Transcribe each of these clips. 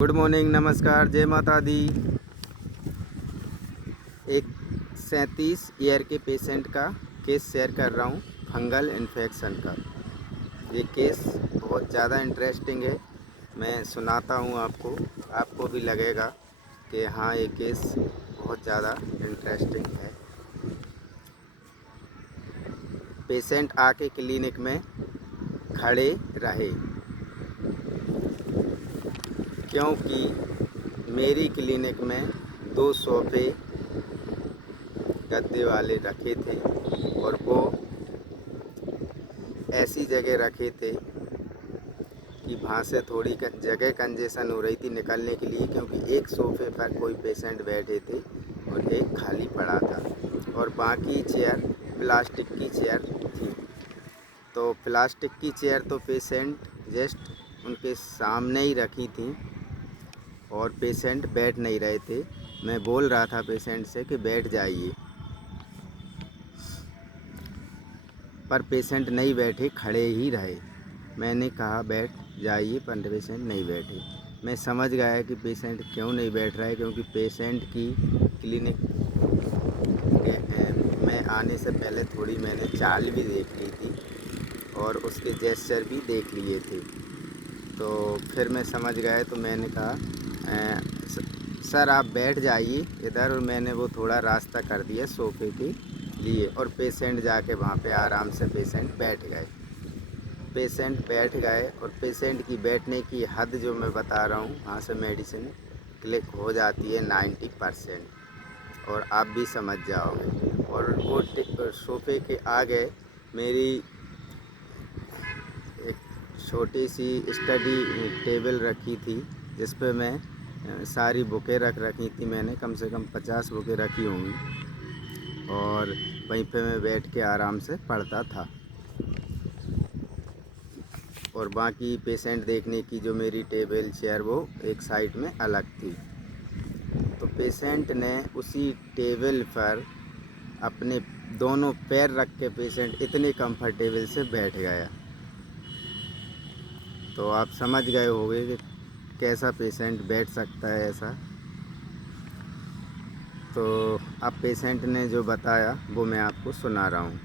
Good morning, नमस्कार, जय माता दी। एक 37 ईयर के पेशेंट का केस शेयर कर रहा हूँ, फंगल इन्फेक्शन का। ये केस बहुत ज़्यादा इंटरेस्टिंग है। मैं सुनाता हूँ आपको, आपको भी लगेगा कि हाँ, ये केस बहुत ज़्यादा इंटरेस्टिंग है। पेशेंट आके क्लिनिक में खड़े रहे क्योंकि मेरी क्लिनिक में 2 सोफ़े गद्दे वाले रखे थे और वो ऐसी जगह रखे थे कि वहाँ से थोड़ी जगह कंजेशन हो रही थी निकलने के लिए, क्योंकि एक सोफ़े पर कोई पेशेंट बैठे थे और एक खाली पड़ा था और बाकी चेयर प्लास्टिक की चेयर थी। तो प्लास्टिक की चेयर तो पेशेंट जस्ट उनके सामने ही रखी थी और पेशेंट बैठ नहीं रहे थे। मैं बोल रहा था पेशेंट से कि बैठ जाइए, पर पेशेंट नहीं बैठे, खड़े ही रहे। मैंने कहा बैठ जाइए, पर पेशेंट नहीं बैठे। मैं समझ गया कि पेशेंट क्यों नहीं बैठ रहा है, क्योंकि पेशेंट की क्लिनिक में आने से पहले थोड़ी मैंने चाल भी देख ली थी और उसके जेस्चर भी देख लिए थे। तो फिर मैं समझ गया, तो मैंने कहा सर आप बैठ जाइए इधर, और मैंने वो थोड़ा रास्ता कर दिया सोफ़े के लिए और पेशेंट जाके वहाँ पे आराम से पेशेंट बैठ गए। पेशेंट बैठ गए और पेशेंट की बैठने की हद जो मैं बता रहा हूँ, वहाँ से मेडिसिन क्लिक हो जाती है 90%, और आप भी समझ जाओगे। और वो सोफ़े के आगे मेरी एक छोटी सी स्टडी टेबल रखी थी, जिस पे मैं सारी बुकें रख रखी थी। मैंने कम से कम 50 बुकें रखी होंगी और वहीं पे मैं बैठ के आराम से पढ़ता था। और बाकी पेशेंट देखने की जो मेरी टेबल चेयर वो एक साइड में अलग थी। तो पेशेंट ने उसी टेबल पर अपने दोनों पैर रख के पेशेंट इतने कंफर्टेबल से बैठ गया। तो आप समझ गए होंगे कि कैसा पेशेंट बैठ सकता है ऐसा। तो अब पेशेंट ने जो बताया वो मैं आपको सुना रहा हूँ।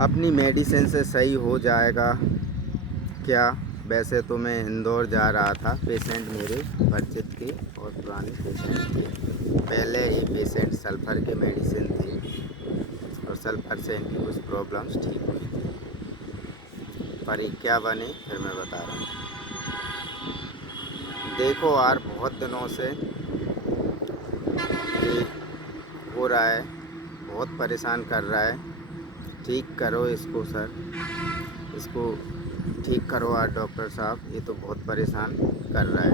अपनी मेडिसिन से सही हो जाएगा क्या? वैसे तो मैं इंदौर जा रहा था, पेशेंट मेरे परिचित के और पुराने पेशेंट थे। पहले ये पेशेंट सल्फ़र के मेडिसिन थे और सल्फ़र से इनकी कुछ प्रॉब्लम्स ठीक हुई थी, पर ये क्या बने फिर मैं बता रहा हूँ। देखो यार, बहुत दिनों से ये हो रहा है, बहुत परेशान कर रहा है। ठीक करो इसको सर, इसको ठीक करो यार डॉक्टर साहब, ये तो बहुत परेशान कर रहा है।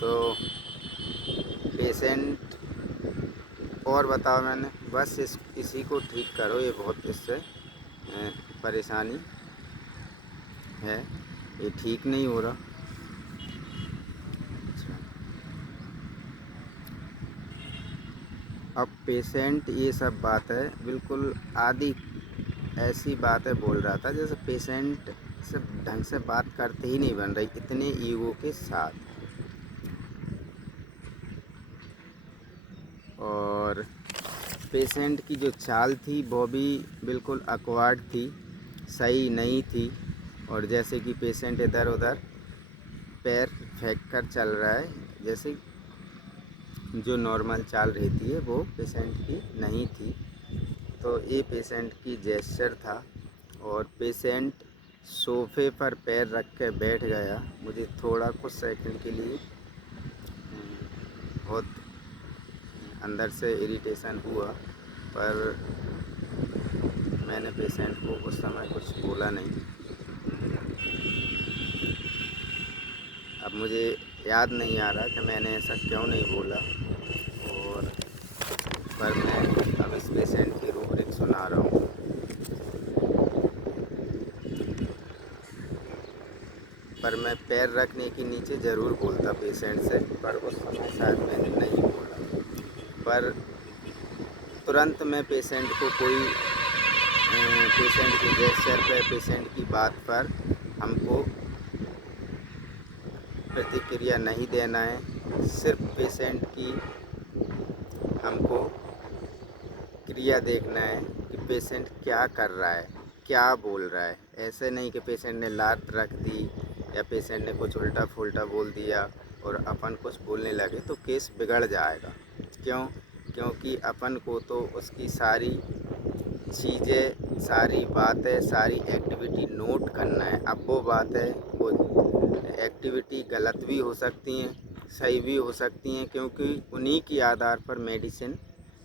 तो पेशेंट और बताओ, मैंने बस इसी को ठीक करो, ये बहुत इससे परेशानी है, ये ठीक नहीं हो रहा। अच्छा, अब पेशेंट ये सब बात है बिल्कुल आदि ऐसी बातें बोल रहा था जैसे पेशेंट से ढंग से बात करते ही नहीं बन रही, इतने ईगो के साथ। और पेशेंट की जो चाल थी वो भी बिल्कुल ऑकवर्ड थी, सही नहीं थी। और जैसे कि पेशेंट इधर उधर पैर फेंक कर चल रहा है, जैसे जो नॉर्मल चाल रहती है वो पेशेंट की नहीं थी। तो ये पेशेंट की जेस्चर था और पेशेंट सोफ़े पर पैर रख के बैठ गया। मुझे थोड़ा कुछ सेकंड के लिए बहुत अंदर से इरिटेशन हुआ, पर मैंने पेशेंट को उस समय कुछ बोला नहीं। अब मुझे याद नहीं आ रहा कि मैंने ऐसा क्यों नहीं बोला, और पर मैं अब इस पेशेंट की रूबरिक सुना रहा हूँ। पर मैं पैर रखने के नीचे ज़रूर बोलता पेशेंट से, पर उस समय शायद मैंने नहीं बोला। पर तुरंत में पेशेंट को कोई पेशेंट के जेस्चर पे, पेशेंट की बात पर हमको प्रतिक्रिया नहीं देना है। सिर्फ पेशेंट की हमको क्रिया देखना है कि पेशेंट क्या कर रहा है, क्या बोल रहा है। ऐसे नहीं कि पेशेंट ने लात रख दी या पेशेंट ने कुछ उल्टा फुल्टा बोल दिया और अपन कुछ बोलने लगे तो केस बिगड़ जाएगा। क्यों? क्योंकि अपन को तो उसकी सारी चीज़ें, सारी बातें, सारी एक्टिविटी नोट करना है। अब वो बातें, वो एक्टिविटी गलत भी हो सकती हैं, सही भी हो सकती हैं, क्योंकि उन्हीं के आधार पर मेडिसिन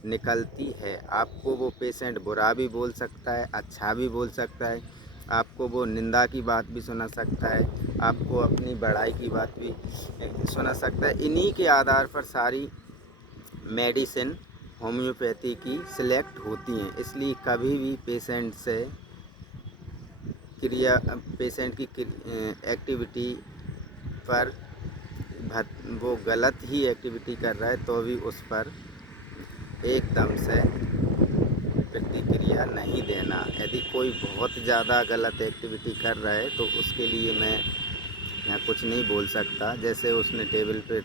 निकलती है। आपको वो पेशेंट बुरा भी बोल सकता है, अच्छा भी बोल सकता है, आपको वो निंदा की बात भी सुना सकता है, आपको अपनी बड़ाई की बात भी सुना सकता है। इन्हीं के आधार पर सारी मेडिसिन होम्योपैथी की सिलेक्ट होती हैं। इसलिए कभी भी पेशेंट से पेशेंट की एक्टिविटी पर वो गलत ही एक्टिविटी कर रहा है तो भी उस पर एकदम से प्रतिक्रिया नहीं देना। यदि कोई बहुत ज़्यादा गलत एक्टिविटी कर रहा है तो उसके लिए मैं यहाँ कुछ नहीं बोल सकता। जैसे उसने टेबल पे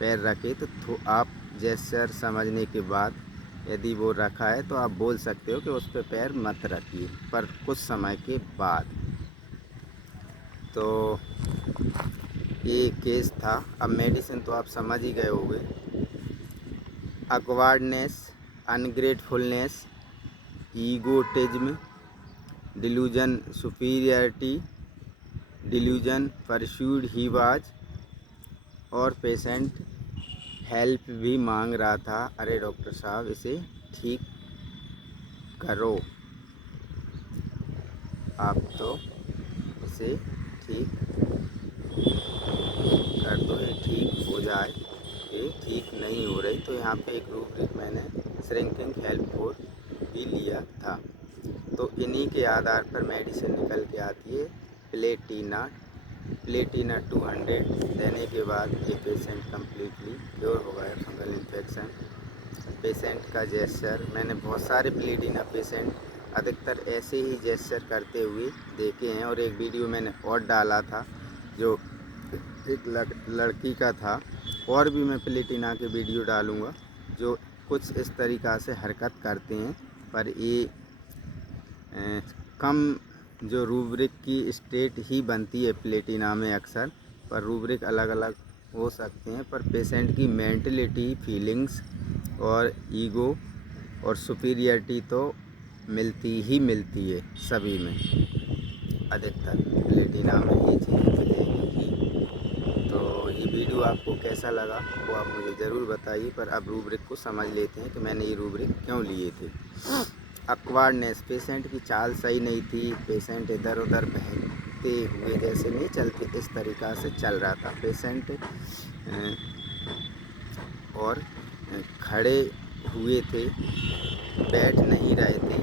पैर रखे तो आप जेस्चर समझने के बाद यदि वो रखा है तो आप बोल सकते हो कि उस पर पैर मत रखिए, पर कुछ समय के बाद। तो ये केस था। अब मेडिसिन तो आप समझ ही गए होंगे। Awkwardness, ungratefulness, egotism, delusion superiority, delusion pursued he was, और पेशेंट हेल्प भी मांग रहा था। अरे डॉक्टर साहब इसे ठीक करो, आप तो इसे ठीक कर दो, ये ठीक हो जाए, ये ठीक नहीं हो रही। तो यहाँ पे एक रूब्रिक मैंने श्रिंकिंग हेल्प फॉर भी लिया था। तो इन्हीं के आधार पर मेडिसिन निकल के आती है। प्लेटिना 200 देने के बाद ये पेशेंट कम्प्लीटली क्योर हो गया फंगल इन्फेक्शन। पेशेंट का जेस्चर, मैंने बहुत सारे प्लेटिना पेशेंट अधिकतर ऐसे ही जेस्चर करते हुए देखे हैं। और एक वीडियो मैंने और डाला था जो एक लड़की का था, और भी मैं प्लेटिना के वीडियो डालूँगा जो कुछ इस तरीक़ा से हरकत करते हैं। पर ये कम जो रूब्रिक की स्टेट ही बनती है प्लेटिना में अक्सर, पर रूब्रिक अलग अलग हो सकते हैं। पर पेशेंट की मेंटलिटी, फीलिंग्स और ईगो और सुपीरियरिटी तो मिलती ही मिलती है सभी में। अधिकतर प्लेटिना में ये चीज़ मिलेगी ही। तो ये वीडियो आपको कैसा लगा वो आप मुझे ज़रूर बताइए। पर अब रूब्रिक को समझ लेते हैं कि मैंने ये रूब्रिक क्यों लिए थे। अकवर्डनेस, पेशेंट की चाल सही नहीं थी। पेशेंट इधर उधर बहते हुए जैसे नहीं चलते, इस तरीक़ा से चल रहा था पेशेंट, और खड़े हुए थे, बैठ नहीं रहे थे।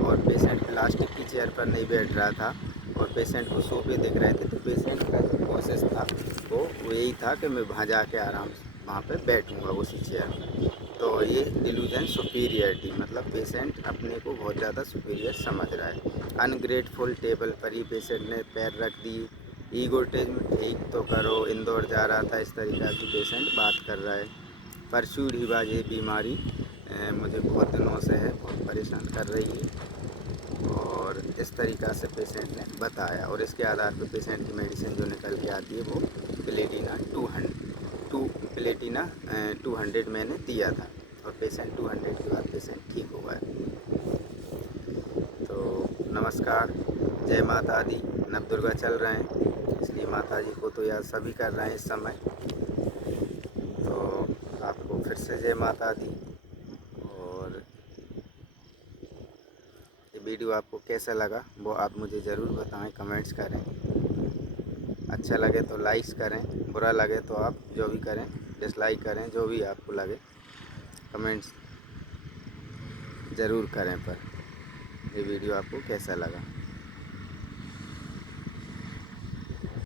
और पेशेंट प्लास्टिक की चेयर पर नहीं बैठ रहा था और पेशेंट को सोफे दिख रहे थे। तो पेशेंट का जो प्रोसेस था वो यही था कि मैं वहाँ जाके आराम से वहाँ पे बैठूँगा उसी चेयर में। तो ये डिल्यूजन सुपीरियरिटी, मतलब पेशेंट अपने को बहुत ज़्यादा सुपीरियर समझ रहा है। अनग्रेटफुल, टेबल पर ही पेशेंट ने पैर रख दी। ईगोटिज्म, ठीक तो करो, इंदौर जा रहा था, इस तरीक़ा की पेशेंट बात कर रहा है। परस्यूड ही वाज, ये बीमारी मुझे बहुत दिनों से है, बहुत परेशान कर रही है, और इस तरीक़ा से पेशेंट ने बताया। और इसके आधार पर पेशेंट की मेडिसिन जो निकल के आती है वो प्लेटिना 200 मैंने दिया था। और पेशेंट 200 के बाद पेशेंट ठीक हो गया। तो नमस्कार, जय माता दी। नवदुर्गा चल रहे हैं, इसलिए माता जी को तो याद सभी कर रहे हैं इस समय। तो आपको फिर से जय माता दी। और ये वीडियो आपको कैसा लगा वो आप मुझे ज़रूर बताएं, कमेंट्स करें। अच्छा लगे तो लाइक्स करें, बुरा लगे तो आप जो भी करें, डिसलाइक करें, जो भी आपको लगे कमेंट्स ज़रूर करें। पर ये वीडियो आपको कैसा लगा।